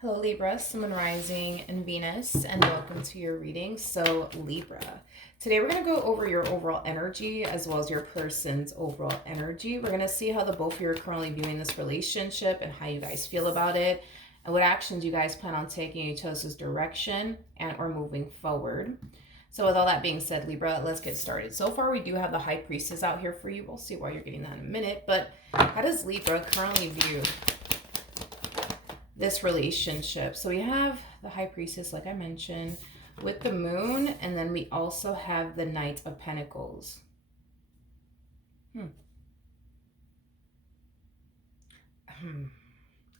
Hello Libra, Sun, Rising, and Venus, and welcome to your reading. So Libra, today we're going to go over your overall energy as well as your person's overall energy. We're going to see how the both of you are currently viewing this relationship and how you guys feel about it, and what actions you guys plan on taking in each other's direction and or moving forward. So with all that being said, Libra, let's get started. So far we do have the High Priestess out here for you. We'll see why you're getting that in a minute, but how does Libra currently view this relationship? So we have the High Priestess, like I mentioned, with the Moon, and then we also have the Knight of Pentacles.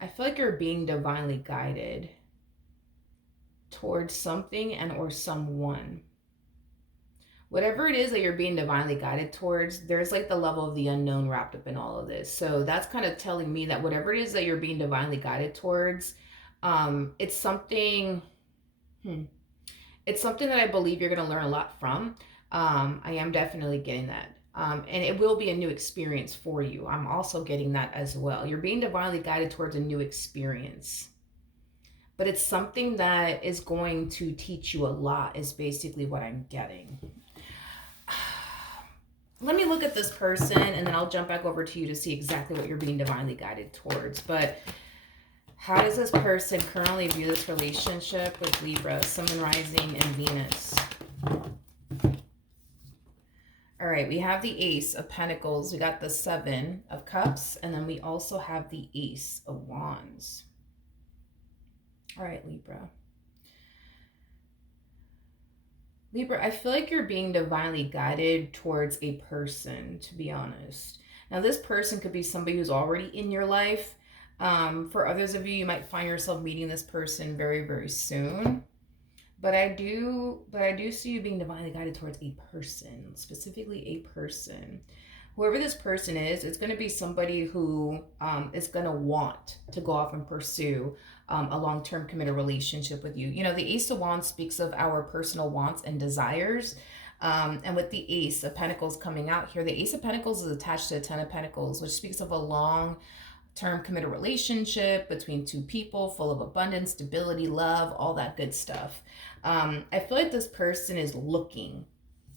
I feel like you're being divinely guided towards something and or someone. Whatever it is that you're being divinely guided towards, there's like the level of the unknown wrapped up in all of this. So that's kind of telling me that whatever it is that you're being divinely guided towards, it's something it's something that I believe you're going to learn a lot from. I am definitely getting that. And it will be a new experience for you. I'm also getting that as well. You're being divinely guided towards a new experience. But it's something that is going to teach you a lot, is basically what I'm getting. Let me look at this person and then I'll jump back over to you to see exactly what you're being divinely guided towards. But how does this person currently view this relationship with Libra, Sun, Rising, and Venus? All right, we have the Ace of Pentacles. We got the Seven of Cups. And then we also have the Ace of Wands. All right, Libra. Libra, I feel like you're being divinely guided towards a person, to be honest. Now, this person could be somebody who's already in your life. For others of you, you might find yourself meeting this person very, very soon. But I do see you being divinely guided towards a person, specifically a person. Whoever this person is, it's going to be somebody who is going to want to go off and pursue a long-term committed relationship with you. You know, the Ace of Wands speaks of our personal wants and desires. And with the Ace of Pentacles coming out here, the Ace of Pentacles is attached to the Ten of Pentacles, which speaks of a long-term committed relationship between two people, full of abundance, stability, love, all that good stuff. I feel like this person is looking.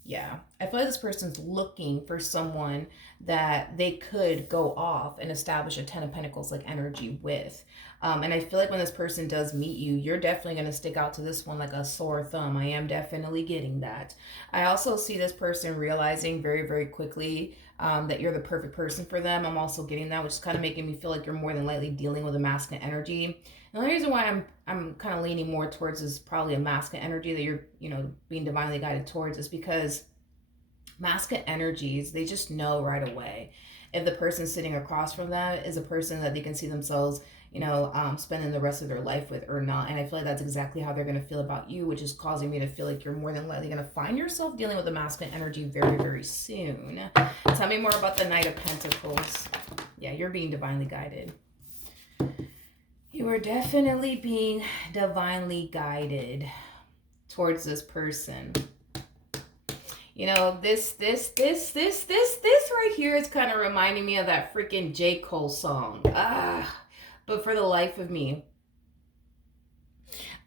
Yeah, I feel like this person's looking for someone that they could go off and establish a Ten of Pentacles like energy with. And I feel like when this person does meet you, you're definitely going to stick out to this one like a sore thumb. I am definitely getting that. I also see this person realizing very, very quickly that you're the perfect person for them. I'm also getting that, which is kind of making me feel like you're more than likely dealing with a masculine energy. The only reason why I'm kind of leaning more towards is probably a masculine energy that you're, being divinely guided towards, is because masculine energies, they just know right away if the person sitting across from them is a person that they can see themselves, spending the rest of their life with or not. And I feel like that's exactly how they're going to feel about you, which is causing me to feel like you're more than likely going to find yourself dealing with a masculine energy very, very soon. Tell me more about the Knight of Pentacles. Yeah, you're being divinely guided. You are definitely being divinely guided towards this person. This right here is kind of reminding me of that freaking J. Cole song. But for the life of me,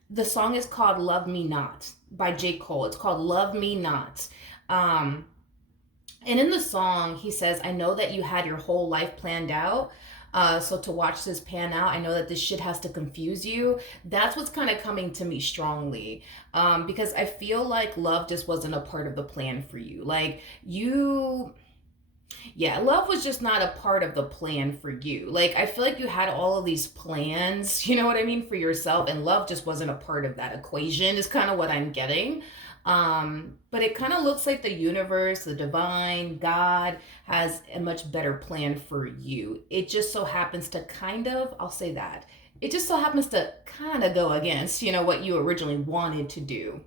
the song is called Love Me Not by J. Cole. It's called Love Me Not. And in the song, he says, I know that you had your whole life planned out. So to watch this pan out, I know that this shit has to confuse you. That's what's kind of coming to me strongly. Because I feel like love just wasn't a part of the plan for you. Like love was just not a part of the plan for you. Like, I feel like you had all of these plans, you know what I mean, for yourself, and love just wasn't a part of that equation, is kind of what I'm getting. But it kind of looks like the universe, the divine, God has a much better plan for you. It just so happens to I'll say that. It just so happens to kind of go against, what you originally wanted to do.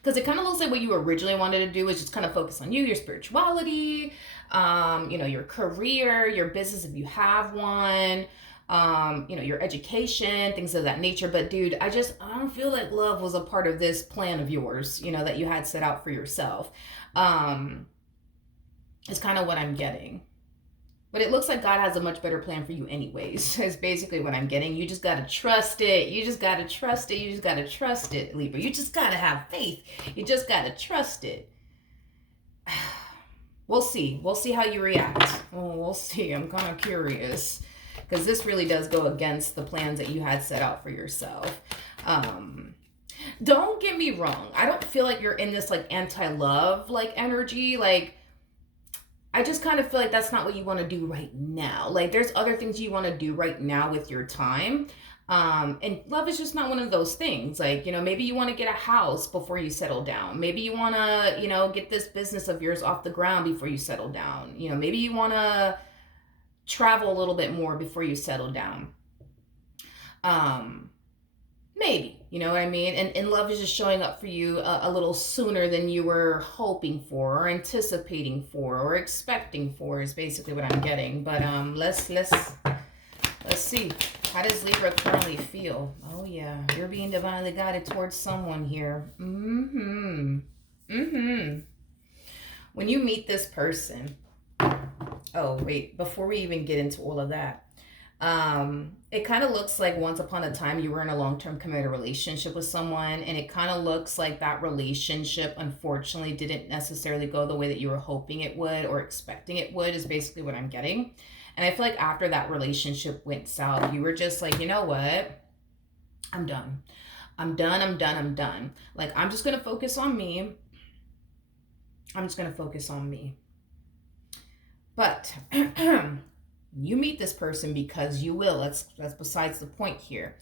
Because it kind of looks like what you originally wanted to do was just kind of focus on you, your spirituality, your career, your business if you have one, your education, things of that nature. But dude, I don't feel like love was a part of this plan of yours, that you had set out for yourself. It's kind of what I'm getting. But it looks like God has a much better plan for you anyways. Is basically what I'm getting. You just got to trust it. You just got to trust it. You just got to trust it, Libra. You just got to have faith. You just got to trust it. We'll see. We'll see how you react. Oh, we'll see. I'm kind of curious. Because this really does go against the plans that you had set out for yourself. Don't get me wrong. I don't feel like you're in this like anti-love like energy. Like, I just kind of feel like that's not what you want to do right now. Like, there's other things you want to do right now with your time. And love is just not one of those things. Like, maybe you want to get a house before you settle down. Maybe you want to, get this business of yours off the ground before you settle down. Maybe you want to travel a little bit more before you settle down. Maybe, you know what I mean? And love is just showing up for you a little sooner than you were hoping for or anticipating for or expecting for is basically what I'm getting. But let's see. How does Libra currently feel? Oh yeah, you're being divinely guided towards someone here. When you meet this person, oh wait, before we even get into all of that, it kind of looks like once upon a time you were in a long-term committed relationship with someone, and it kind of looks like that relationship unfortunately didn't necessarily go the way that you were hoping it would or expecting it would, is basically what I'm getting. And I feel like after that relationship went south, you were just like, you know what? I'm done. I'm done. Like, I'm just going to focus on me. But you meet this person because you will. That's besides the point here.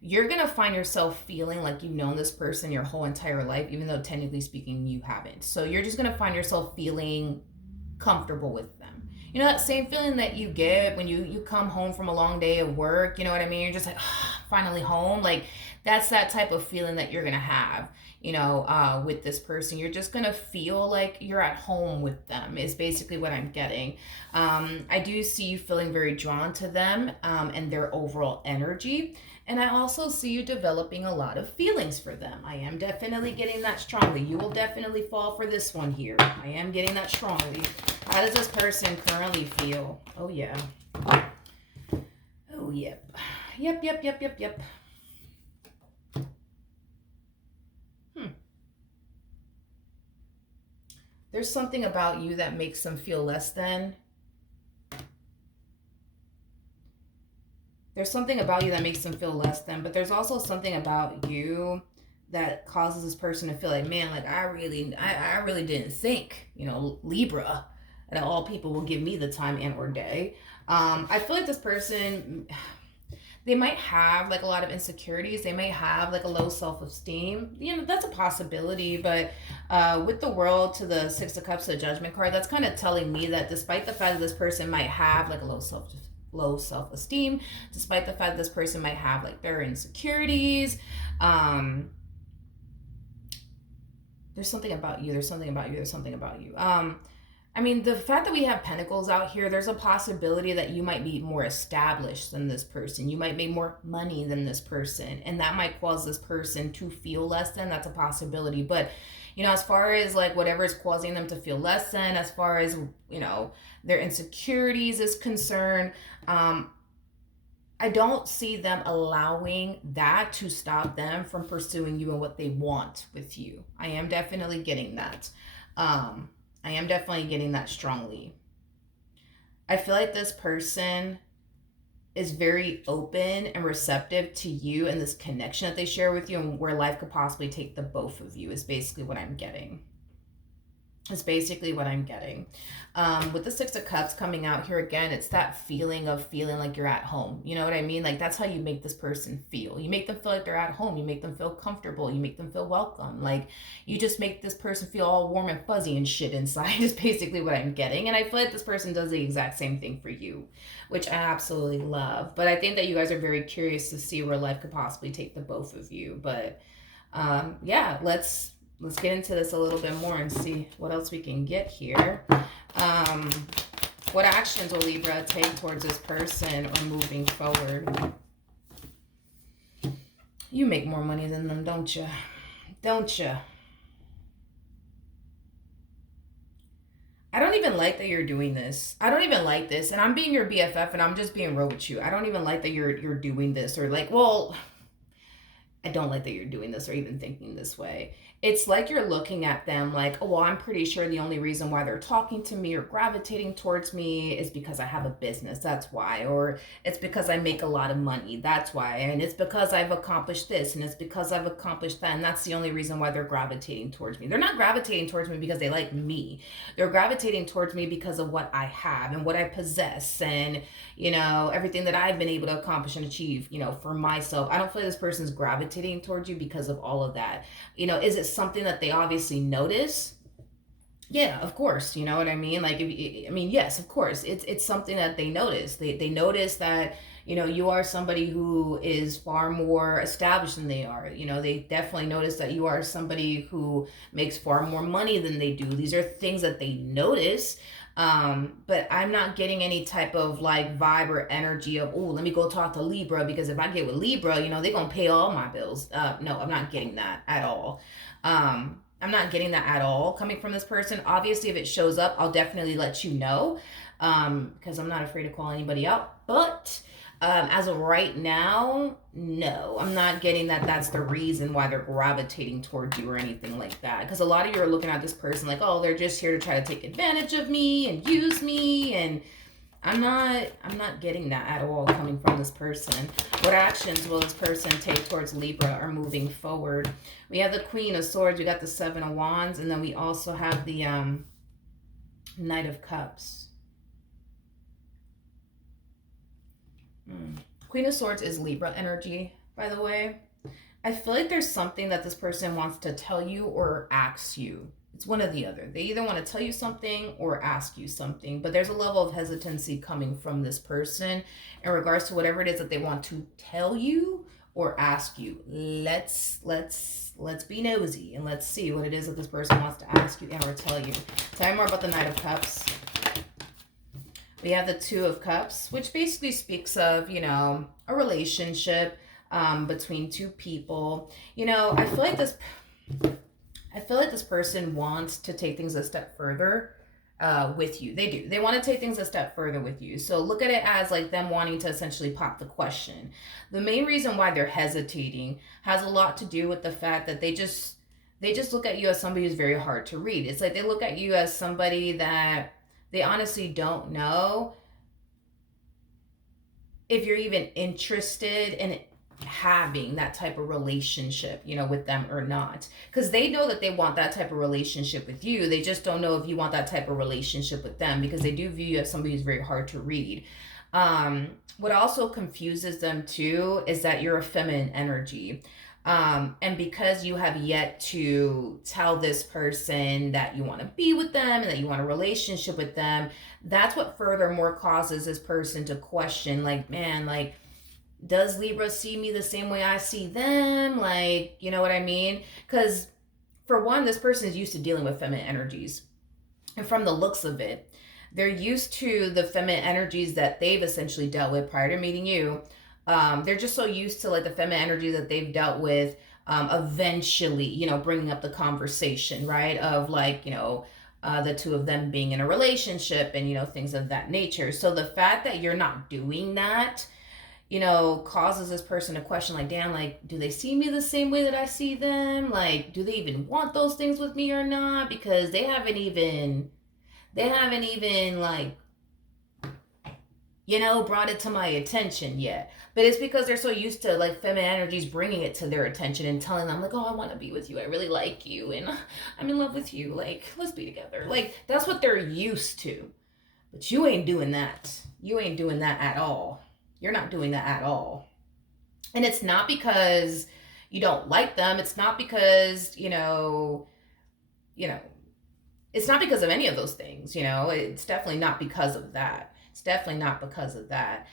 You're going to find yourself feeling like you've known this person your whole entire life, even though technically speaking, you haven't. So you're just going to find yourself feeling comfortable with them. That same feeling that you get when you come home from a long day of work, you know what I mean? You're just like, oh, finally home. Like, that's that type of feeling that you're going to have, with this person. You're just going to feel like you're at home with them is basically what I'm getting. I do see you feeling very drawn to them and their overall energy. And I also see you developing a lot of feelings for them. I am definitely getting that strongly. You will definitely fall for this one here. I am getting that strongly. How does this person currently feel? Oh, yeah. Oh, yep. Yep. There's something about you that makes them feel less than. There's something about you that makes them feel less than, but there's also something about you that causes this person to feel like, man, like I really didn't think, Libra, that all people will give me the time and or day. I feel like this person, they might have like a lot of insecurities. They may have like a low self-esteem. That's a possibility. But with the World to the Six of Cups, the Judgment card, that's kind of telling me that despite the fact that this person might have like a low self-esteem, despite the fact that this person might have like their insecurities, there's something about you. I mean, the fact that we have pentacles out here, there's a possibility that you might be more established than this person. You might make more money than this person, and that might cause this person to feel less than. That's a possibility. But, as far as like whatever is causing them to feel less than, as far as, their insecurities is concerned, I don't see them allowing that to stop them from pursuing you and what they want with you. I am definitely getting that. I am definitely getting that strongly. I feel like this person is very open and receptive to you and this connection that they share with you, and where life could possibly take the both of you is basically what I'm getting. With the Six of Cups coming out here again, it's that feeling of feeling like you're at home. You know what I mean? Like, that's how you make this person feel. You make them feel like they're at home. You make them feel comfortable. You make them feel welcome. Like, you just make this person feel all warm and fuzzy and shit inside is basically what I'm getting. And I feel like this person does the exact same thing for you, which I absolutely love. But I think that you guys are very curious to see where life could possibly take the both of you. But yeah, let's get into this a little bit more and see what else we can get here. What actions will Libra take towards this person or moving forward? You make more money than them, don't you? I don't even like that you're doing this. I don't even like this. And I'm being your BFF and I'm just being real with you. I don't even like that you're doing this, or like, well, I don't like that you're doing this or even thinking this way. It's like you're looking at them like, oh, well, I'm pretty sure the only reason why they're talking to me or gravitating towards me is because I have a business. That's why. Or it's because I make a lot of money. That's why. And it's because I've accomplished this and it's because I've accomplished that. And that's the only reason why they're gravitating towards me. They're not gravitating towards me because they like me. They're gravitating towards me because of what I have and what I possess and everything that I've been able to accomplish and achieve, for myself. I don't feel like this person's gravitating towards you because of all of that. Is it something that they obviously notice? Yeah, of course. You know what I mean? Like, yes, of course. It's something that they notice. They notice that you are somebody who is far more established than they are. They definitely notice that you are somebody who makes far more money than they do. These are things that they notice. But I'm not getting any type of like vibe or energy of, oh, let me go talk to Libra, because if I get with Libra, they're gonna pay all my bills. No, I'm not getting that at all. I'm not getting that at all coming from this person. Obviously, if it shows up, I'll definitely let you know, because I'm not afraid to call anybody out. But as of right now, no, I'm not getting that that's the reason why they're gravitating towards you or anything like that. Because a lot of you are looking at this person like, oh, they're just here to try to take advantage of me and use me, and I'm not getting that at all coming from this person. What actions will this person take towards Libra or moving forward? We have the Queen of Swords, we got the Seven of Wands, and then we also have the Knight of Cups. Queen of Swords is Libra energy, by the way. I feel like there's something that this person wants to tell you or ask you. It's one or the other. They either want to tell you something or ask you something, but there's a level of hesitancy coming from this person in regards to whatever it is that they want to tell you or ask you. Let's be nosy and let's see what it is that this person wants to ask you and or tell you. Tell me more about the Knight of Cups. We have the Two of Cups, which basically speaks of, a relationship between two people. I feel like this person wants to take things a step further with you. They do. They want to take things a step further with you. So look at it as like them wanting to essentially pop the question. The main reason why they're hesitating has a lot to do with the fact that they just look at you as somebody who's very hard to read. It's like they look at you as somebody that they honestly don't know if you're even interested in having that type of relationship, with them or not. Because they know that they want that type of relationship with you. They just don't know if you want that type of relationship with them, because they do view you as somebody who's very hard to read. What also confuses them too is that you're a feminine energy. And because you have yet to tell this person that you want to be with them and that you want a relationship with them, that's what furthermore causes this person to question, like, man, like, does Libra see me the same way I see them? Like, you know what I mean? Because for one, this person is used to dealing with feminine energies. And from the looks of it, they're used to the feminine energies that they've essentially dealt with prior to meeting you. They're just so used to like the feminine energy that they've dealt with, eventually, bringing up the conversation, right? Of like, the two of them being in a relationship and, things of that nature. So the fact that you're not doing that, causes this person to question, like, damn, like, do they see me the same way that I see them? Like, do they even want those things with me or not? Because they haven't even like, brought it to my attention yet. But it's because they're so used to like feminine energies bringing it to their attention and telling them like, oh, I want to be with you, I really like you, and I'm in love with you, like, let's be together. Like, that's what they're used to. But you ain't doing that. You ain't doing that at all. You're not doing that at all. And it's not because you don't like them. It's not because, it's not because of any of those things, It's definitely not because of that. It's definitely not because of that.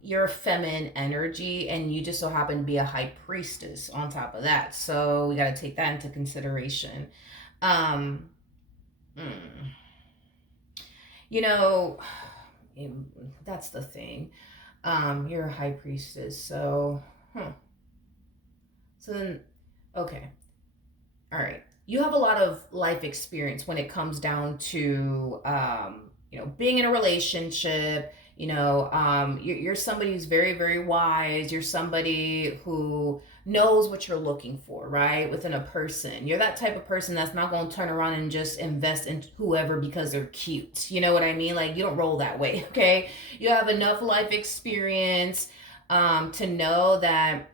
You're a feminine energy, and you just so happen to be a high priestess on top of that. So we got to take that into consideration. That's the thing. You're a high priestess, so, So then, okay. All right. you have a lot of life experience when it comes down to being in a relationship. You're somebody who's very, very wise. You're somebody who knows what you're looking for, right, within a person. You're that type of person that's not going to turn around and just invest in whoever because they're cute. You know what I mean? Like, you don't roll that way. Okay, you have enough life experience to know that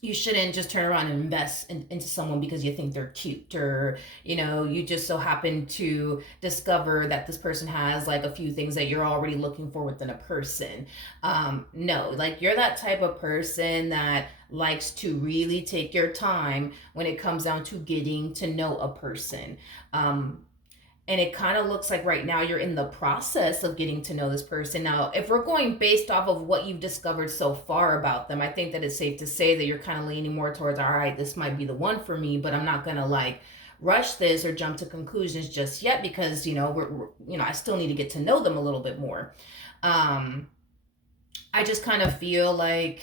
you shouldn't just turn around and invest into someone because you think they're cute, or you just so happen to discover that this person has like a few things that you're already looking for within a person. No, like, you're that type of person that likes to really take your time when it comes down to getting to know a person. Um, and it kind of looks like right now you're in the process of getting to know this person. Now, if we're going based off of what you've discovered so far about them, I think that it's safe to say that you're kind of leaning more towards, all right, this might be the one for me, but I'm not going to like rush this or jump to conclusions just yet, because I still need to get to know them a little bit more. um I just kind of feel like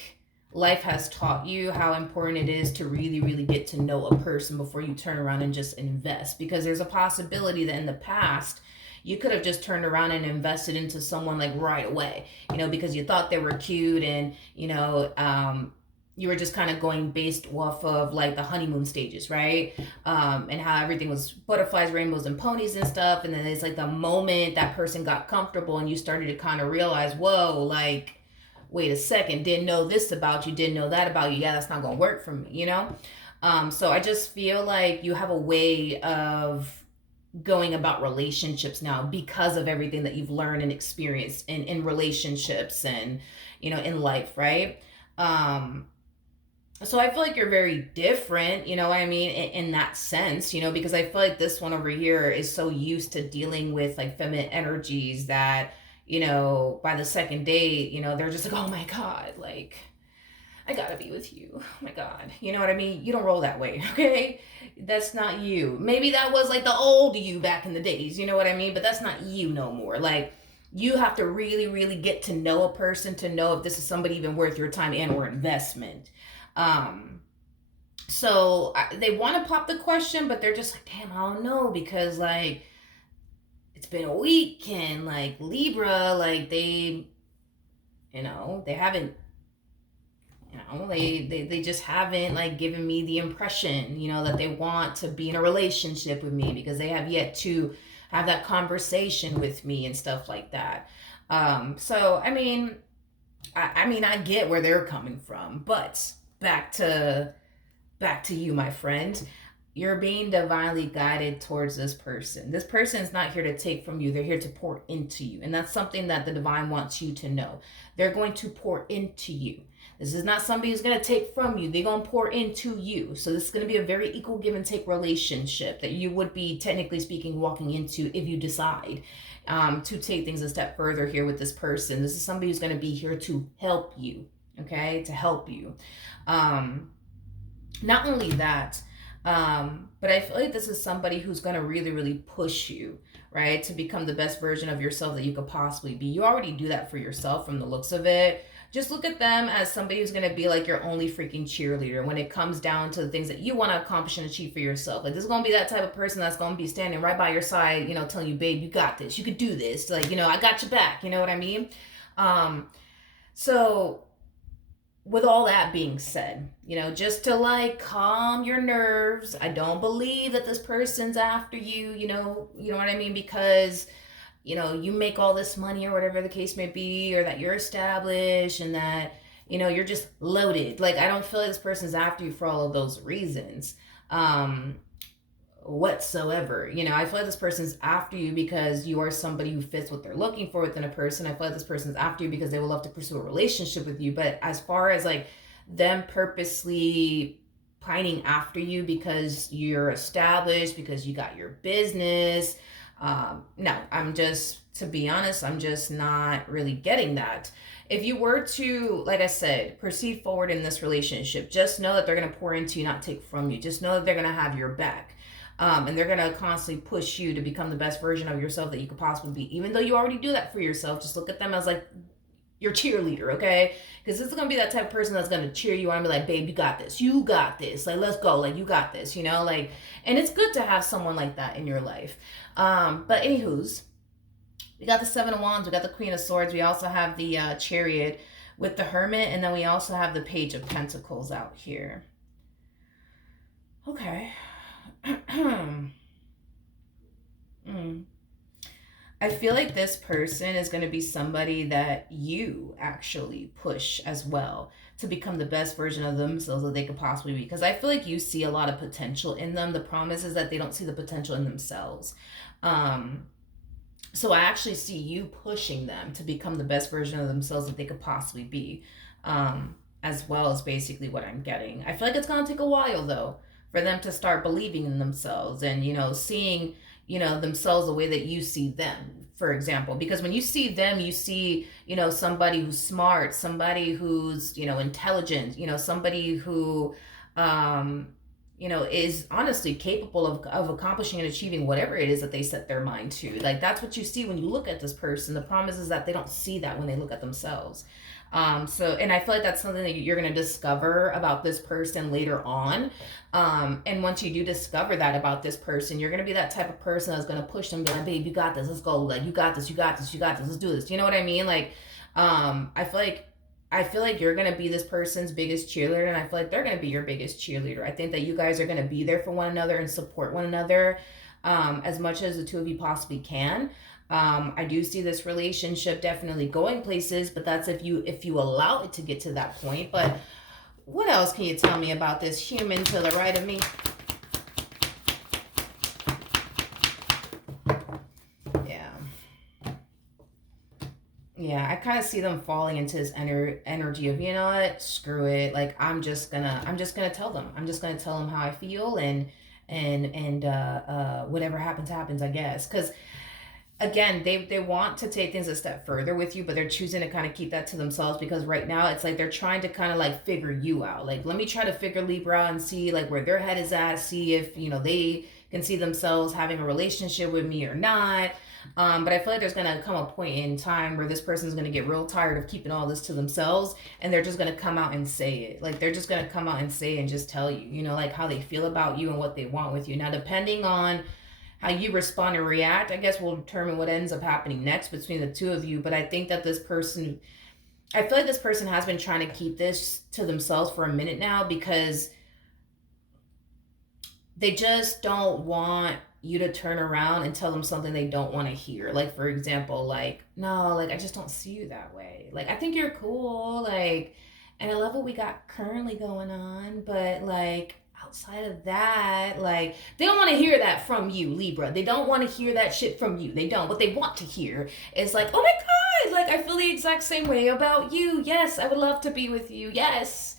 life has taught you how important it is to really, really get to know a person before you turn around and just invest. Because there's a possibility that in the past, you could have just turned around and invested into someone like right away, because you thought they were cute, and, you were just kind of going based off of like the honeymoon stages, right? And how everything was butterflies, rainbows, and ponies and stuff. And then it's like the moment that person got comfortable and you started to kind of realize, whoa, like, wait a second, didn't know this about you, didn't know that about you. Yeah, that's not gonna work for me. So I just feel like you have a way of going about relationships now because of everything that you've learned and experienced in relationships and in life, right? um so I feel like you're very different, what I mean, in that sense, because I feel like this one over here is so used to dealing with like feminine energies that, by the second date, they're just like, oh my God, like, I gotta be with you. Oh my God. You know what I mean? You don't roll that way, okay? That's not you. Maybe that was like the old you back in the days, you know what I mean? But that's not you no more. Like, you have to really, really get to know a person to know if this is somebody even worth your time and or investment. Um, they want to pop the question, but they're just like, damn, I don't know, because like it's been a week, and like Libra, like they haven't, they just haven't like given me the impression, that they want to be in a relationship with me, because they have yet to have that conversation with me and stuff like that. So I get where they're coming from, but back to you, my friend. You're being divinely guided towards this person. This person is not here to take from you, they're here to pour into you. And that's something that the divine wants you to know. They're going to pour into you. This is not somebody who's going to take from you. They're going to pour into you. So this is going to be a very equal give and take relationship that you would be, technically speaking, walking into if you decide to take things a step further here with this person. This is somebody who's going to be here to help you, okay? To help you. Not only that, but I feel like this is somebody who's going to really, really push you, right, to become the best version of yourself that you could possibly be. You already do that for yourself from the looks of it. Just look at them as somebody who's going to be like your only freaking cheerleader when it comes down to the things that you want to accomplish and achieve for yourself. Like, this is going to be that type of person that's going to be standing right by your side, telling you, babe, you got this. You could do this. Like, I got your back. You know what I mean? So with all that being said, just to like calm your nerves, I don't believe that this person's after you, you know what I mean? Because, you make all this money or whatever the case may be, or that you're established and that, you're just loaded. Like, I don't feel like this person's after you for all of those reasons. Whatsoever. I feel like this person's after you because you are somebody who fits what they're looking for within a person. I feel like this person's after you because they would love to pursue a relationship with you. But as far as like them purposely pining after you because you're established, because you got your business, no, to be honest, I'm just not really getting that. If you were to, like I said, proceed forward in this relationship, just know that they're going to pour into you, not take from you. Just know that they're going to have your back. And they're going to constantly push you to become the best version of yourself that you could possibly be. Even though you already do that for yourself, just look at them as like your cheerleader, okay? Because this is gonna be that type of person that's gonna cheer you on and be like, babe, you got this, like, let's go, like, you got this, you know, like, and it's good to have someone like that in your life. But anywho's, we got the Seven of Wands, we got the Queen of Swords, we also have the Chariot with the Hermit, and then we also have the Page of Pentacles out here. Okay. I feel like this person is going to be somebody that you actually push as well to become the best version of themselves that they could possibly be. Because I feel like you see a lot of potential in them. The problem is that they don't see the potential in themselves. So I actually see you pushing them to become the best version of themselves that they could possibly be, as well as basically what I'm getting. I feel like it's going to take a while, though, for them to start believing in themselves and, seeing, themselves the way that you see them, for example. Because when you see them, you see, somebody who's smart, somebody who's, intelligent, somebody who, is honestly capable of accomplishing and achieving whatever it is that they set their mind to. Like, that's what you see when you look at this person. The problem is that they don't see that when they look at themselves. And I feel like that's something that you're going to discover about this person later on. And once you do discover that about this person, you're going to be that type of person that's going to push them, be like, babe, you got this, let's go. Like, you got this, let's do this. You know what I mean? Like, I feel like you're going to be this person's biggest cheerleader, and I feel like they're going to be your biggest cheerleader. I think that you guys are going to be there for one another and support one another, as much as the two of you possibly can. I do see this relationship definitely going places, but that's if you allow it to get to that point. But what else can you tell me about this human to the right of me? Yeah, I kind of see them falling into this energy of, you know what, screw it. Like, I'm just gonna tell them. I'm just gonna tell them how I feel, and whatever happens, I guess. Because again, they want to take things a step further with you, but they're choosing to kind of keep that to themselves, because right now it's like they're trying to kind of like figure you out. Like, let me try to figure Libra and see like where their head is at, see if, they can see themselves having a relationship with me or not. But I feel like there's going to come a point in time where this person's going to get real tired of keeping all this to themselves, and they're just going to come out and say it. Like, they're just going to come out and say and just tell you, like how they feel about you and what they want with you. Now, depending on how you respond and react, I guess will determine what ends up happening next between the two of you. But I think that I feel like this person has been trying to keep this to themselves for a minute now, because they just don't want you to turn around and tell them something they don't want to hear. Like, for example, like, no, like, I just don't see you that way. Like, I think you're cool, like, and I love what we got currently going on, but like, outside of that, like, they don't want to hear that from you, Libra. They don't want to hear that shit from you. They don't. What they want to hear is like, oh my God, like, I feel the exact same way about you. Yes, I would love to be with you. Yes,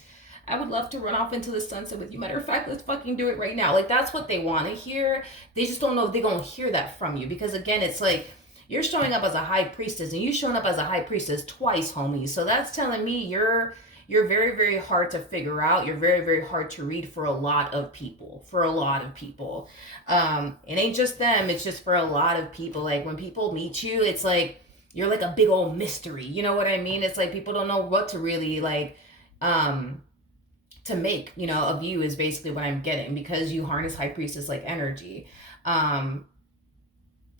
I would love to run off into the sunset with you. Matter of fact, let's fucking do it right now. Like, that's what they want to hear. They just don't know if they're going to hear that from you. Because again, it's like, you're showing up as a high priestess, and you showing up as a high priestess twice, homie. So that's telling me you're very, very hard to figure out. You're very, very hard to read for a lot of people. It ain't just them. It's just for a lot of people. Like, when people meet you, it's like, you're like a big old mystery. You know what I mean? It's like, people don't know what to really like, to make, of you, is basically what I'm getting, because you harness high priestess like energy.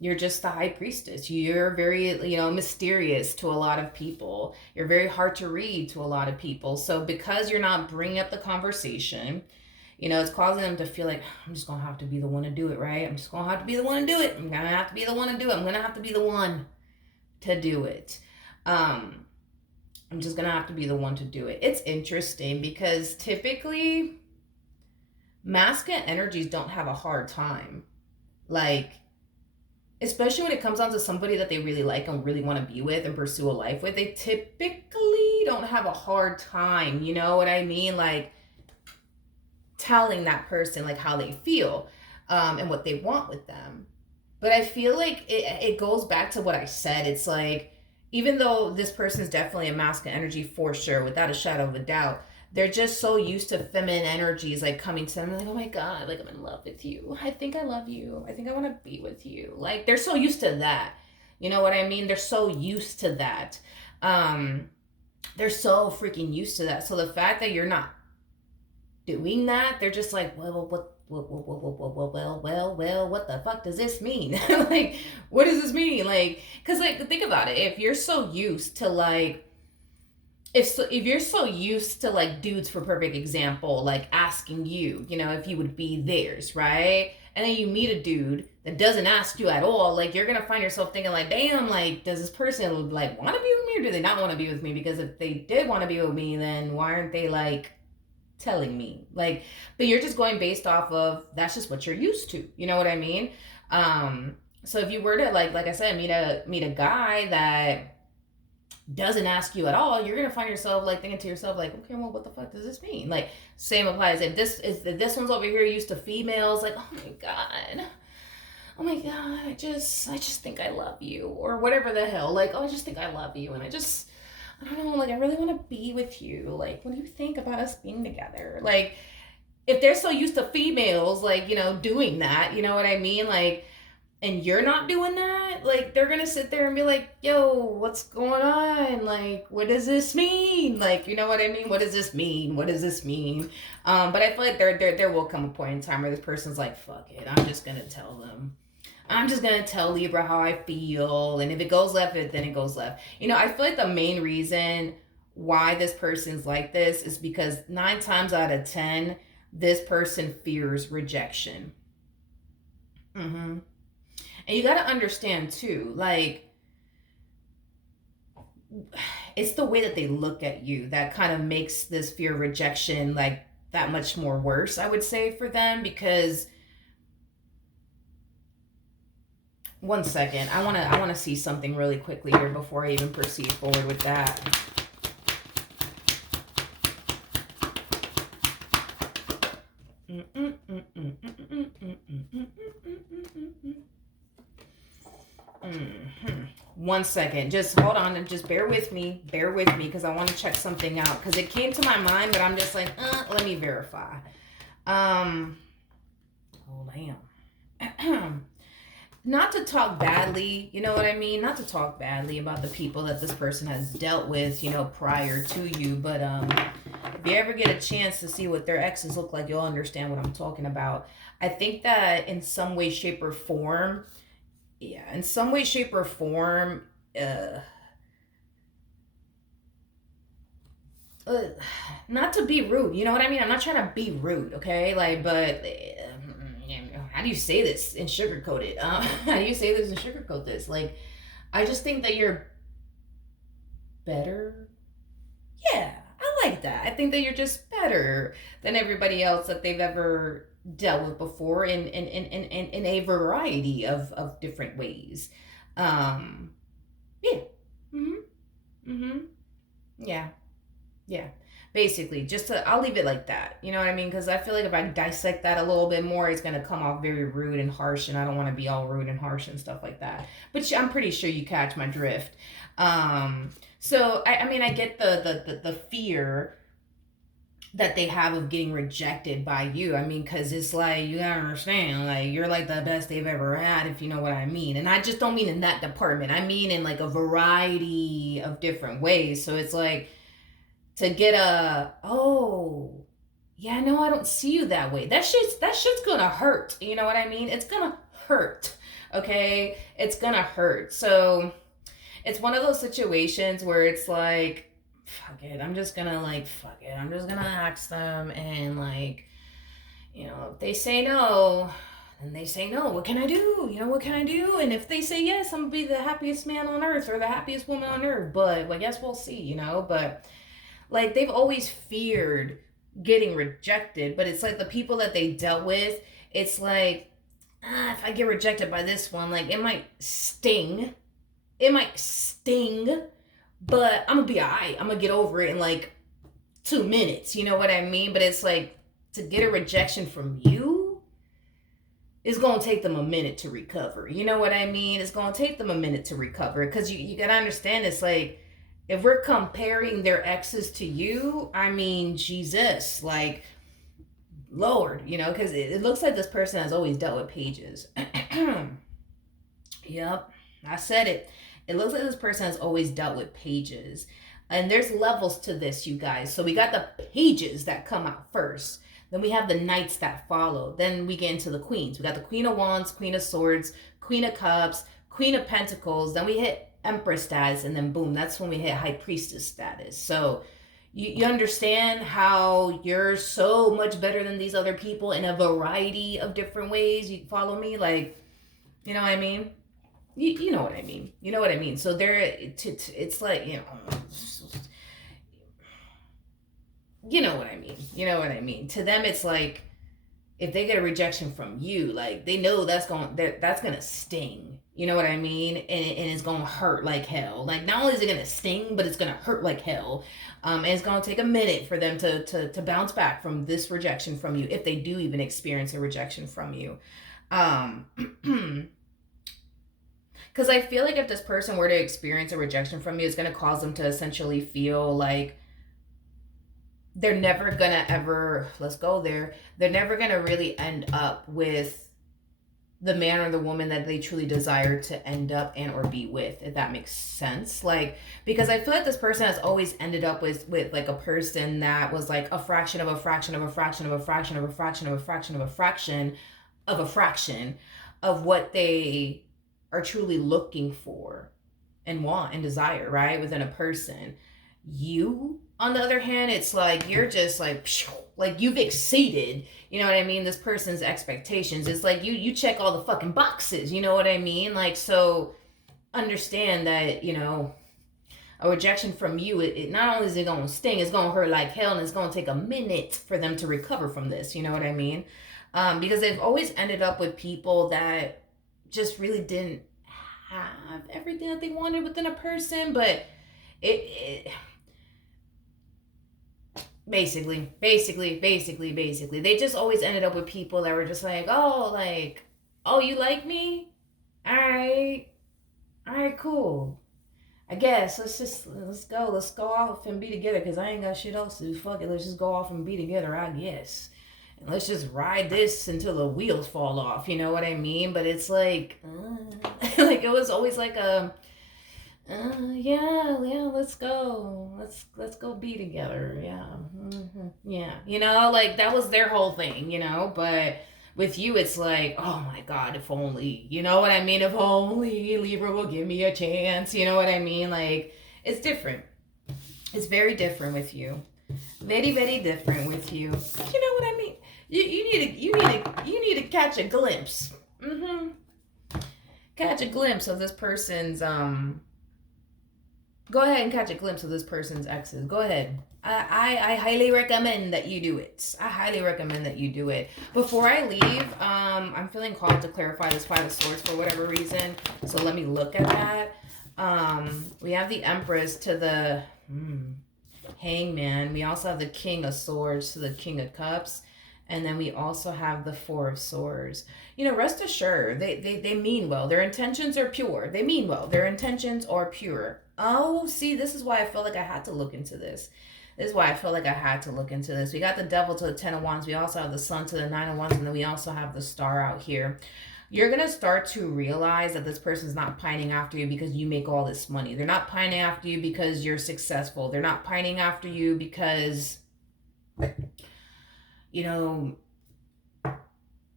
You're just the high priestess. You're very, mysterious to a lot of people. You're very hard to read to a lot of people. So because you're not bringing up the conversation, it's causing them to feel like, I'm just going to have to be the one to do it, right? I'm just going to have to be the one to do it. I'm going to have to be the one to do it. I'm going to have to be the one to do it. I'm just going to have to be the one to do it. It's interesting because typically masculine energies don't have a hard time. Like, especially when it comes down to somebody that they really like and really want to be with and pursue a life with, they typically don't have a hard time. You know what I mean? Like, telling that person like how they feel, and what they want with them. But I feel like it goes back to what I said. It's like, even though this person is definitely a masculine energy for sure, without a shadow of a doubt, they're just so used to feminine energies like coming to them, like, oh my God, like, I'm in love with you. I think I love you. I think I want to be with you. Like, they're so used to that. You know what I mean? They're so used to that. they're so freaking used to that. So the fact that you're not doing that, they're just like, well, what the fuck does this mean? Like, what does this mean? Like, because, like, think about it. If you're so used to, like, if you're so used to, like, dudes, for perfect example, like asking you, if you would be theirs, right? And then you meet a dude that doesn't ask you at all, like, you're gonna find yourself thinking, like, damn, like, does this person, like, want to be with me, or do they not want to be with me? Because if they did want to be with me, then why aren't they, like, telling me? Like, but you're just going based off of, that's just what you're used to, you know what I mean? So if you were to, like I said, meet a guy that doesn't ask you at all, you're gonna find yourself, like, thinking to yourself, like, okay, well, what the fuck does this mean? Like, same applies if this one's over here used to females, like, oh my god, I just think I love you, or whatever the hell, like, oh, I just think I love you, and I don't know, like, I really want to be with you, like, what do you think about us being together? Like, if they're so used to females, like, doing that, you know what I mean? Like, and you're not doing that, like, they're gonna sit there and be like, yo, what's going on? Like, what does this mean? Like, you know what I mean? What does this mean? What does this mean? But I feel like there will come a point in time where this person's like, fuck it, I'm just gonna tell them. I'm just gonna tell Libra how I feel, and if it goes left, then it goes left. I feel like the main reason why this person's like this is because 9 times out of 10, this person fears rejection. Mm-hmm. And you got to understand too, like, it's the way that they look at you that kind of makes this fear of rejection, like, that much more worse, I would say, for them. Because, one second, I want to see something really quickly here before I even proceed forward with that. Mm-hmm. One second, just hold on and just bear with me, because I want to check something out, because it came to my mind, but I'm just like, let me verify. Oh damn. Not to talk badly, you know what I mean? Not to talk badly about the people that this person has dealt with, prior to you, but if you ever get a chance to see what their exes look like, you'll understand what I'm talking about. I think that in some way, shape, or form, uh, uh, not to be rude, you know what I mean? I'm not trying to be rude, okay? Like, but how do you say this and sugarcoat it? How do you say this and sugarcoat this? Like, I just think that you're better. Yeah, I like that. I think that you're just better than everybody else that they've ever dealt with before, in a variety of different ways. Um, yeah. Mm-hmm. Mm-hmm. Yeah. Yeah. Basically, I'll leave it like that. You know what I mean? Because I feel like if I dissect that a little bit more, it's going to come off very rude and harsh, and I don't want to be all rude and harsh and stuff like that. But I'm pretty sure you catch my drift. So, I mean, I get the fear that they have of getting rejected by you. I mean, because it's like, you gotta understand, like, you're like the best they've ever had, if you know what I mean. And I just don't mean in that department, I mean in, like, a variety of different ways. So it's like, to get oh, yeah, no, I don't see you that way. That shit's gonna hurt. You know what I mean? It's gonna hurt. Okay? It's gonna hurt. So it's one of those situations where it's like, fuck it. I'm just gonna, like, fuck it. I'm just gonna ask them, and, like, if they say no, then they say no. What can I do? What can I do? And if they say yes, I'm gonna be the happiest man on earth, or the happiest woman on earth. But, I guess we'll see, But, like, they've always feared getting rejected, but it's like the people that they dealt with, it's like, if I get rejected by this one, like, it might sting. But I'm gonna be alright. I'm gonna get over it in, like, 2 minutes. You know what I mean? But it's like, to get a rejection from you, it's gonna take them a minute to recover. You know what I mean? It's gonna take them a minute to recover, because you gotta understand, it's like, if we're comparing their exes to you, I mean, Jesus, like, Lord, because it looks like this person has always dealt with pages. Yep, I said it. It looks like this person has always dealt with pages. And there's levels to this, you guys. So we got the pages that come out first. Then we have the knights that follow. Then we get into the queens. We got the Queen of Wands, Queen of Swords, Queen of Cups, Queen of Pentacles. Then we hit Empress status, and then boom, that's when we hit High Priestess status. So you understand how you're so much better than these other people in a variety of different ways. You follow me? Like, you know what I mean? You know what I mean. You know what I mean. So there, it's like, you know what I mean. You know what I mean. To them, it's like if they get a rejection from you, like they know that's gonna sting. You know what I mean? And it's gonna hurt like hell. Like not only is it gonna sting, but it's gonna hurt like hell. And it's gonna take a minute for them to bounce back from this rejection from you, if they do even experience a rejection from you. Because I feel like if this person were to experience a rejection from you, it's going to cause them to essentially feel like they're never going to ever, let's go there, they're never going to really end up with the man or the woman that they truly desire to end up and or be with, if that makes sense. Like, because I feel like this person has always ended up with like a person that was like a fraction of a fraction of a fraction of a fraction of a fraction of a fraction of a fraction of a fraction of what they are truly looking for and want and desire, right, within a person. You, on the other hand, it's like you're just like you've exceeded, you know what I mean, this person's expectations. It's like you check all the fucking boxes, you know what I mean? Like, so understand that, a rejection from you, it not only is it gonna sting, it's gonna hurt like hell, and it's gonna take a minute for them to recover from this, you know what I mean? Because they've always ended up with people that just really didn't have everything that they wanted within a person, but it basically they just always ended up with people that were just like, oh, you like me, all right, cool, I guess let's go off and be together, because I ain't got shit else to do. Fuck it, let's just go off and be together, I guess. And let's just ride this until the wheels fall off, you know what I mean? But it's like, like it was always like yeah, let's go. Let's go be together. Yeah. Yeah. Like that was their whole thing, but with you, it's like, oh my God, if only, you know what I mean? If only Libra will give me a chance, you know what I mean? Like, it's different. It's very different with you. Very, very different with you. You know what I mean? You need to catch a glimpse. Catch a glimpse of this person's Go ahead and catch a glimpse of this person's exes. Go ahead. I highly recommend that you do it. I highly recommend that you do it. Before I leave, I'm feeling called to clarify this Five of Swords for whatever reason. So let me look at that. We have the Empress to the Hangman. We also have the King of Swords to the King of Cups. And then we also have the Four of Swords. Rest assured, they mean well. Their intentions are pure. They mean well. Their intentions are pure. Oh, see, this is why I felt like I had to look into this. This is why I felt like I had to look into this. We got the Devil to the Ten of Wands. We also have the Sun to the Nine of Wands. And then we also have the Star out here. You're going to start to realize that this person's not pining after you because you make all this money. They're not pining after you because you're successful. They're not pining after you because,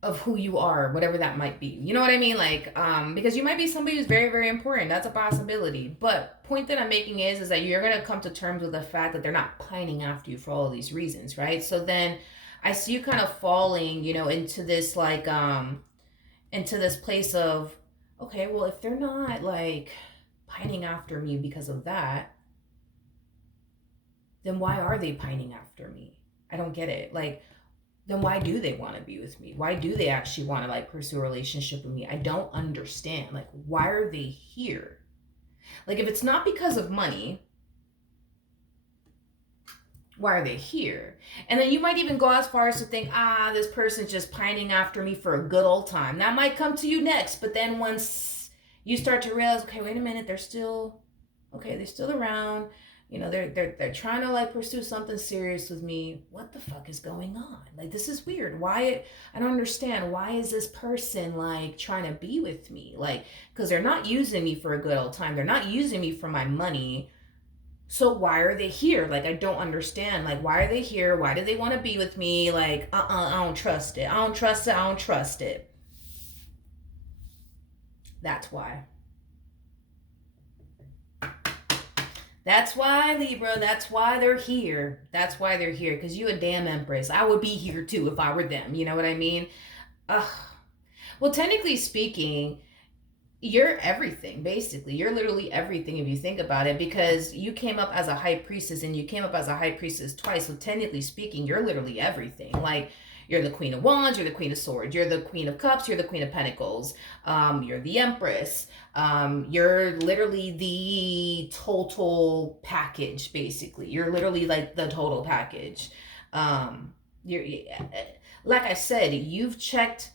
of who you are, whatever that might be. You know what I mean? Like, because you might be somebody who's very, very important. That's a possibility. But point that I'm making is that you're going to come to terms with the fact that they're not pining after you for all of these reasons, right? So then I see you kind of falling, into this, like, into this place of, okay, well, if they're not, like, pining after me because of that, then why are they pining after me? I don't get it. Like, then why do they want to be with me? Why do they actually want to like pursue a relationship with me? I don't understand. Like, why are they here? Like, if it's not because of money, why are they here? And then you might even go as far as to think, this person's just pining after me for a good old time. That might come to you next. But then once you start to realize, okay, wait a minute, they're still around. They're trying to like pursue something serious with me. What the fuck is going on? Like, this is weird. Why? I don't understand. Why is this person like trying to be with me? Like, because they're not using me for a good old time. They're not using me for my money. So why are they here? Like, I don't understand. Like, why are they here? Why do they want to be with me? Like, I don't trust it. I don't trust it. I don't trust it. That's why. That's why, Libra. That's why they're here. That's why they're here. Because you a damn empress. I would be here too if I were them. You know what I mean? Ugh. Well, technically speaking, you're everything, basically. You're literally everything if you think about it, because you came up as a high priestess and you came up as a high priestess twice. So technically speaking, you're literally everything. Like, you're the queen of wands, you're the queen of swords, you're the queen of cups, you're the queen of pentacles, you're the empress, you're literally the total package, basically. You're literally like the total package. You're, like I said, you've checked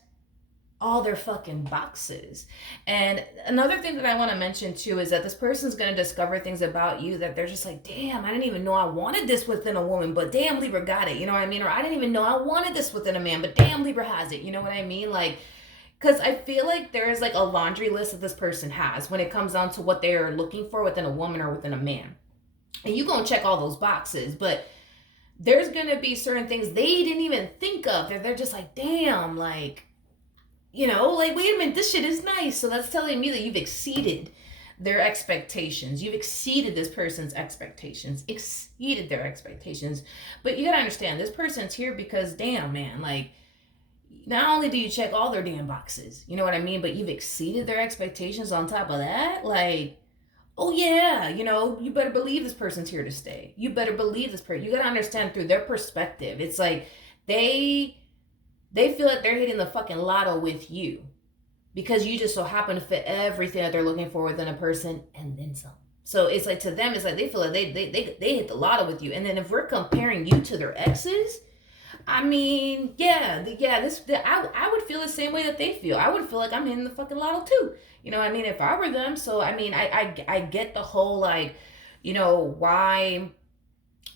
all their fucking boxes. And another thing that I want to mention too is that this person's going to discover things about you that they're just like, damn, I didn't even know I wanted this within a woman, but damn, Libra got it. You know what I mean? Or I didn't even know I wanted this within a man, but damn, Libra has it. You know what I mean? Like, because I feel like there is like a laundry list that this person has when it comes down to what they are looking for within a woman or within a man. And you gonna check all those boxes, but there's gonna be certain things they didn't even think of that they're just like, damn, like, like, wait a minute, this shit is nice. So that's telling me that you've exceeded their expectations. You've exceeded this person's expectations, exceeded their expectations. But you gotta understand, this person's here because, damn, man, like, not only do you check all their damn boxes, you know what I mean, but you've exceeded their expectations on top of that. Like, oh yeah, you better believe this person's here to stay. You better believe this person. You gotta understand through their perspective. It's like they feel like they're hitting the fucking lotto with you because you just so happen to fit everything that they're looking for within a person and then some. So it's like, to them, it's like they feel like they hit the lotto with you. And then if we're comparing you to their exes, I mean, I would feel the same way that they feel. I would feel like I'm hitting the fucking lotto too. You know what I mean? If I were them. So I mean, I get the whole, like, why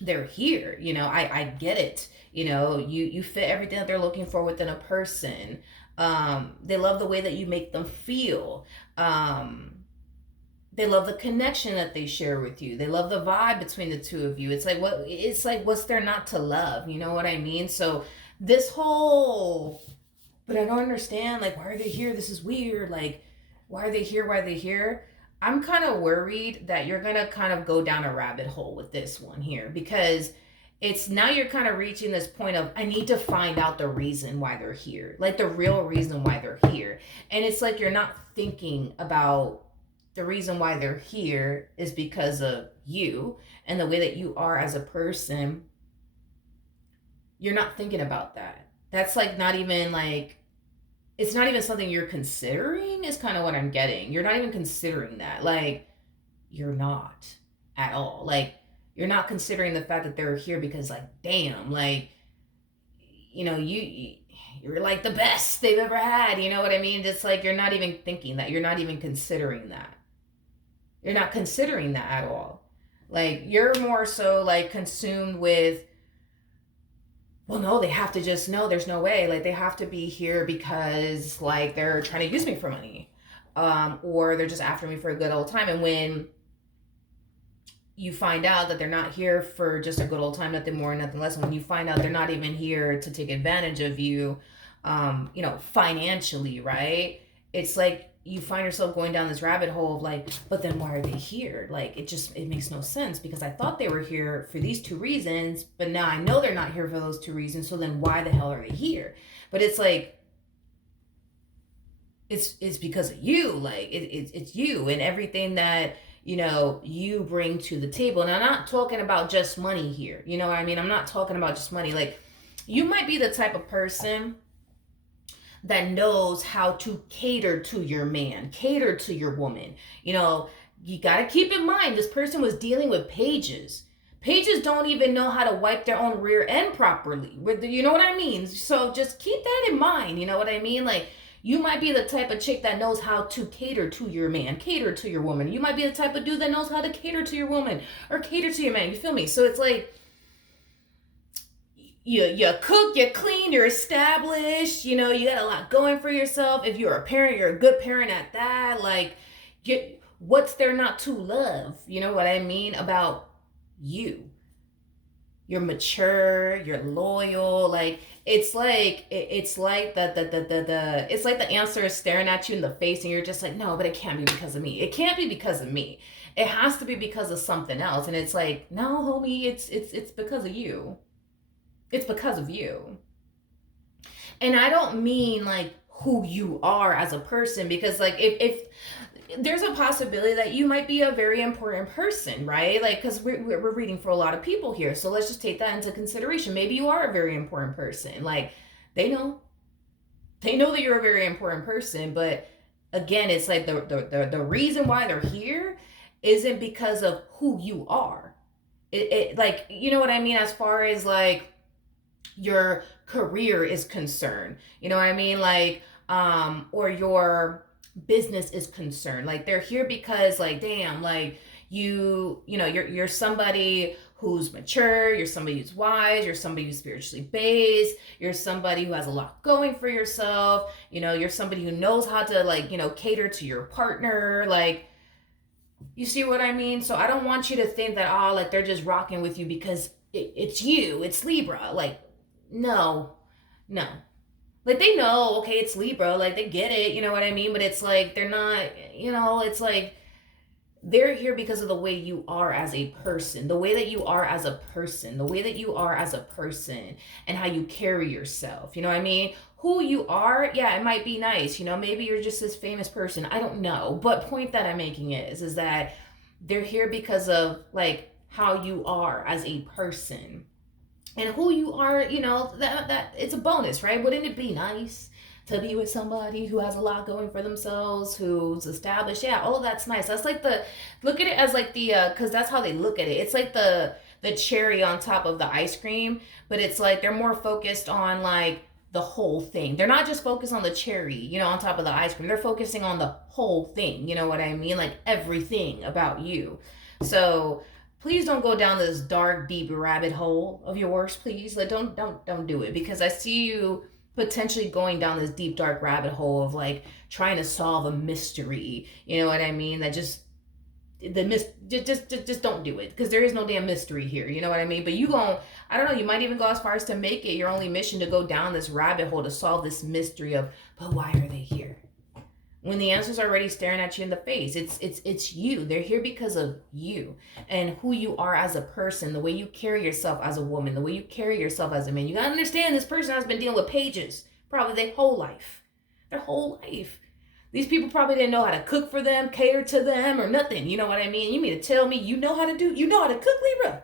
they're here. I get it. You fit everything that they're looking for within a person. They love the way that you make them feel. They love the connection that they share with you. They love the vibe between the two of you. It's like what's there not to love? You know what I mean? So this whole, but I don't understand, like, why are they here? This is weird. Like, why are they here? Why are they here? I'm kind of worried that you're going to kind of go down a rabbit hole with this one here, because it's now you're kind of reaching this point of, I need to find out the reason why they're here, like the real reason why they're here. And it's like you're not thinking about the reason why they're here is because of you and the way that you are as a person. You're not thinking about that. That's like not even like, it's not even something you're considering, is kind of what I'm getting. You're not even considering that. Like, you're not at all. Like, you're not considering the fact that they're here because, like, damn, like, you're like the best they've ever had. You know what I mean? It's like you're not even thinking that. You're not even considering that. You're not considering that at all. Like, you're more so like consumed with, well, no, they have to just, no, there's no way. Like, they have to be here because, like, they're trying to use me for money. Or they're just after me for a good old time. And when you find out that they're not here for just a good old time, nothing more, nothing less, and when you find out they're not even here to take advantage of you, financially, right? It's like you find yourself going down this rabbit hole of like, but then why are they here? Like, it makes no sense, because I thought they were here for these two reasons, but now I know they're not here for those two reasons. So then why the hell are they here? But it's like, it's because of you. Like, it's you and everything that, you bring to the table. And I'm not talking about just money here. You know what I mean? I'm not talking about just money. Like, you might be the type of person that knows how to cater to your man, cater to your woman. You got to keep in mind, this person was dealing with pages. Pages don't even know how to wipe their own rear end properly. You know what I mean? So just keep that in mind. You know what I mean? Like, you might be the type of chick that knows how to cater to your man, cater to your woman. You might be the type of dude that knows how to cater to your woman or cater to your man. You feel me? So it's like, you cook, you clean, you're established, you got a lot going for yourself. If you're a parent, you're a good parent at that. Like, what's there not to love? You know what I mean? About you. You're mature, you're loyal. Like it's like the it's like the answer is staring at you in the face and you're just like, no, but it can't be because of me. It can't be because of me. It has to be because of something else. And it's like, no, homie, it's because of you. It's because of you. And I don't mean like who you are as a person, because like if there's a possibility that you might be a very important person, right? Like, because we're reading for a lot of people here. So let's just take that into consideration. Maybe you are a very important person. Like, they know. They know that you're a very important person. But again, it's like the reason why they're here isn't because of who you are. It like, you know what I mean? As far as like your career is concerned, you know what I mean? Like, or your business is concerned. Like, they're here because like, damn, like you know, you're somebody who's mature, you're somebody who's wise, you're somebody who's spiritually based, you're somebody who has a lot going for yourself, you know, you're somebody who knows how to, like, you know, cater to your partner. Like, you see what I mean? So I don't want you to think that, oh, like they're just rocking with you because it's you, it's Libra. Like, no, no. Like, they know, okay, it's Libra, like they get it, you know what I mean? But it's like they're not, you know, it's like they're here because of the way you are as a person, the way that you are as a person, the way that you are as a person, and how you carry yourself. You know what I mean? Who you are, yeah, it might be nice. You know, maybe you're just this famous person. I don't know. But point that I'm making is that they're here because of like how you are as a person and who you are. You know, that it's a bonus, right? Wouldn't it be nice to be with somebody who has a lot going for themselves, who's established? Yeah, all of that's nice. That's like the, look at it as like the because that's how they look at it. It's like the cherry on top of the ice cream, but it's like they're more focused on like the whole thing. They're not just focused on the cherry, you know, on top of the ice cream. They're focusing on the whole thing. You know what I mean? Like everything about you. So please don't go down this dark, deep rabbit hole of yours, please. Like, don't do it, because I see you potentially going down this deep dark rabbit hole of like trying to solve a mystery. You know what I mean? That just just don't do it, because there is no damn mystery here. You know what I mean? But you gon', I don't know, you might even go as far as to make it your only mission to go down this rabbit hole to solve this mystery of, but why are they here? When the answer's already staring at you in the face. It's you. They're here because of you and who you are as a person, the way you carry yourself as a woman, the way you carry yourself as a man. You gotta understand, this person has been dealing with pages probably their whole life. Their whole life. These people probably didn't know how to cook for them, cater to them, or nothing. You know what I mean? You mean to tell me you know how to do, you know how to cook, Libra?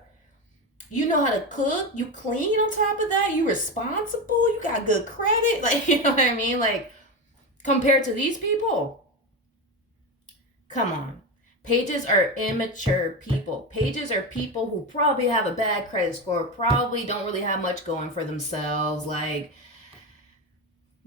You know how to cook, you clean on top of that, you responsible, you got good credit. Like, you know what I mean? Like, compared to these people, come on. Pages are immature people. Pages are people who probably have a bad credit score, probably don't really have much going for themselves. Like,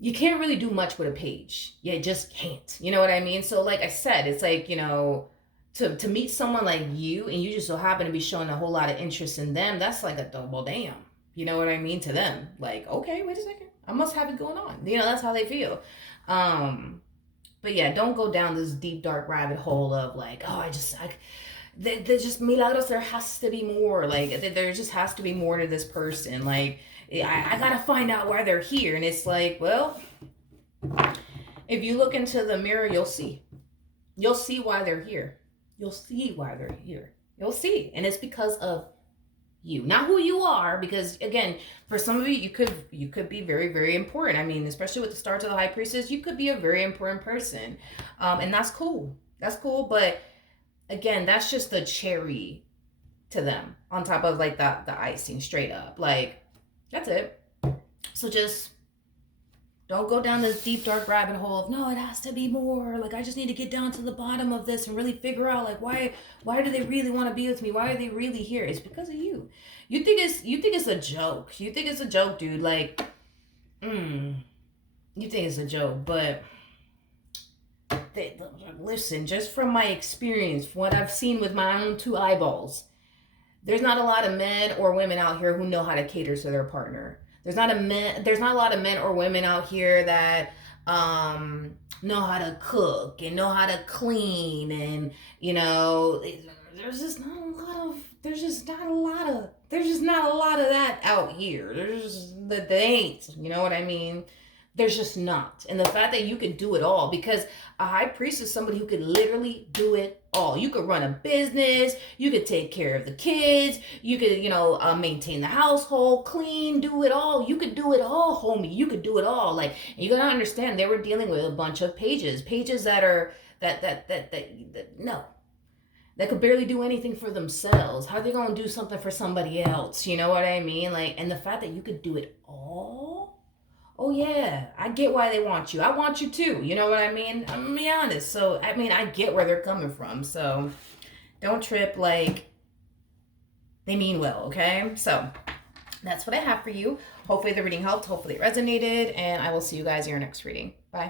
you can't really do much with a page. You just can't. You know what I mean? So like I said, it's like, you know, to meet someone like you and you just so happen to be showing a whole lot of interest in them, that's like a double damn. You know what I mean? To them. Like, okay, wait a second. I must have it going on. You know, that's how they feel. But yeah, don't go down this deep dark rabbit hole of like, oh, there's just milagros. There has to be more. Like, there just has to be more to this person. Like, I gotta find out why they're here. And it's like, well, if you look into the mirror, you'll see. You'll see why they're here. You'll see why they're here. You'll see. And it's because of you, not who you are, because again, for some of you could be very, very important. I mean, especially with the star to the high priestess, you could be a very important person, and that's cool. That's cool. But again, that's just the cherry to them on top of like the icing, straight up. Like, that's it. So just don't go down this deep dark rabbit hole of, no, it has to be more. Like, I just need to get down to the bottom of this and really figure out like why do they really want to be with me? Why are they really here? It's because of you. You think it's a joke. You think it's a joke, dude. Like, you think it's a joke, but listen, just from my experience, from what I've seen with my own two eyeballs, there's not a lot of men or women out here who know how to cater to their partner. There's not a lot of men or women out here that know how to cook and know how to clean, and you know, there's there's just not a lot of that out here. There's just that they ain't, you know what I mean? There's just not. And the fact that you could do it all, because a high priest is somebody who could literally do it all. You could run a business, you could take care of the kids, you could, maintain the household, clean, do it all. You could do it all, homie. You could do it all. Like, and you gotta understand, they were dealing with a bunch of pages that are that no, that could barely do anything for themselves. How are they gonna do something for somebody else? You know what I mean? Like, and the fact that you could do it all. Oh yeah, I get why they want you. I want you too. You know what I mean? I'm gonna be honest. So I mean, I get where they're coming from. So don't trip. Like, they mean well. Okay. So that's what I have for you. Hopefully the reading helped. Hopefully it resonated, and I will see you guys in your next reading. Bye.